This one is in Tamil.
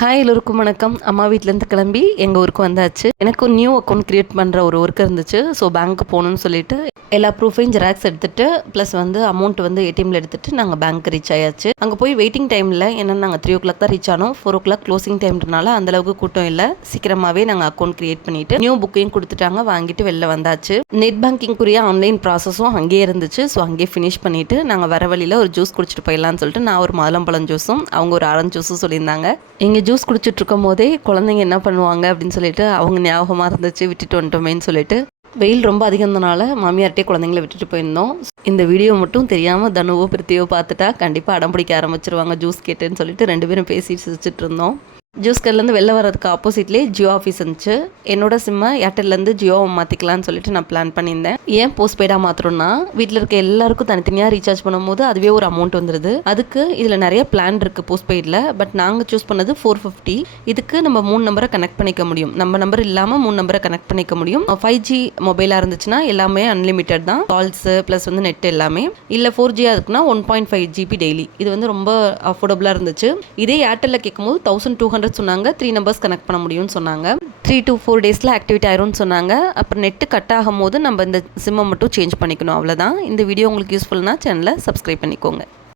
ஹாய் எல்லோருக்கும் வணக்கம். அம்மா வீட்டிலேருந்து கிளம்பி எங்கள் ஊருக்கு வந்தாச்சு. எனக்கு நியூ அக்கௌண்ட் க்ரியேட் பண்ணுற ஒரு ஒர்க் இருந்துச்சு. ஸோ பேங்க்கு போகணுன்னு சொல்லிட்டு எல்லா ப்ரூஃபையும் ஜெராக்ஸ் எடுத்துகிட்டு ப்ளஸ் அமௌண்ட் ஏடிஎம்மில் எடுத்துகிட்டு நாங்கள் பேங்க் ரீச் ஆயாச்சு. அங்கே போய் வெயிட்டிங் டைமில் ஏன்னா நாங்கள் 3 o'clock தான் ரீச் ஆனோம். 4 o'clock க்ளோசிங் டைம்ன்றனால அந்தளவுக்கு கூட்டம் இல்லை. சீக்கிரமாகவே நாங்கள் அக்கௌண்ட் க்ரியேட் பண்ணிவிட்டு நியூ புக்கையும் கொடுத்துட்டாங்க. வாங்கிட்டு வெளில வந்தாச்சு. நெட் பேங்கிங்குரிய ஆன்லைன் ப்ராசஸும் அங்கேயே இருந்துச்சு. ஸோ அங்கேயே ஃபினிஷ் பண்ணிவிட்டு நாங்கள் வர வழியில் ஒரு ஜூஸ் குடிச்சிட்டு போயிடலான்னு சொல்லிட்டு நான் ஒரு மாதுளம்பழம் ஜூஸும் அவங்க ஒரு ஆரஞ்சு ஜூஸும் சொல்லியிருந்தாங்க. இங்கே ஜூஸ் குடிச்சிட்டு இருக்கும் போதே குழந்தைங்க என்ன பண்ணுவாங்க அப்படின்னு சொல்லிட்டு அவங்க ஞாபகமாக இருந்துச்சு, விட்டுட்டு வந்துட்டோமேன்னு சொல்லிட்டு. வெயில் ரொம்ப அதிகம்னால மாமியார்ட்டே குழந்தைங்களை விட்டுட்டு போயிருந்தோம். இந்த வீடியோ மட்டும் தெரியாமல் தனுவோ பிரித்தியோ பார்த்துட்டா கண்டிப்பாக அடம் பிடிக்க ஆரம்பிச்சிருவாங்க ஜூஸ் கேட்டுன்னு சொல்லிட்டு 2 பேரும் பேசி சிரிச்சிட்டு இருந்தோம். ஜூஸ் கடையிலேருந்து வெளில வரதுக்கு ஆப்போசிட்லேயே ஜியோ ஆஃபீஸ் இருந்துச்சு. என்னோட சிம்மை ஏர்டெல்லேருந்து ஜியோவை மாற்றிக்கலான்னு சொல்லிட்டு நான் பிளான் பண்ணியிருந்தேன். ஏன் போஸ்ட் பெய்டாக மாற்றணும்னா வீட்டில் இருக்க எல்லாருக்கும் தனித்தனியாக ரீசார்ஜ் பண்ணும்போது அதுவே ஒரு அமௌண்ட் வந்துடுது. அதுக்கு இதில் நிறைய பிளான் இருக்குது போஸ்ட் பெய்டில். பட் நாங்கள் சூஸ் பண்ணது 450. இதுக்கு நம்ம 3 நம்பரை கனெக்ட் பண்ணிக்க முடியும். நம்ம நம்பர் இல்லாமல் 3 நம்பரை கனெக்ட் பண்ணிக்க முடியும். 5G மொபைலாக இருந்துச்சுன்னா எல்லாமே அன்லிமிட்டட் தான், கால்ஸு ப்ளஸ் நெட் எல்லாமே. இல்லை 4G அதுக்குன்னா 1.5 GB டெய்லி. இது ரொம்ப அஃபோர்டபுளாக இருந்துச்சு. இதே ஏர்டெல்லில் கேட்கும்போது 1200 சொன்னாங்க. 3 நம்பர்ஸ் கனெக்ட் பண்ண முடியும்னு சொன்னாங்க. 3 to 4 டேஸில் ஆக்டிவேட் ஆயிரும்னு சொன்னாங்க. அப்புறம் நெட்டு கட் ஆகும் போது நம்ம இந்த சிம்மை மட்டும் சேஞ்ச் பண்ணிக்கணும், அவ்வளோதான். இந்த வீடியோ உங்களுக்கு யூஸ்ஃபுல்னா சேனலை சப்ஸ்கிரைப் பண்ணிக்கோங்க.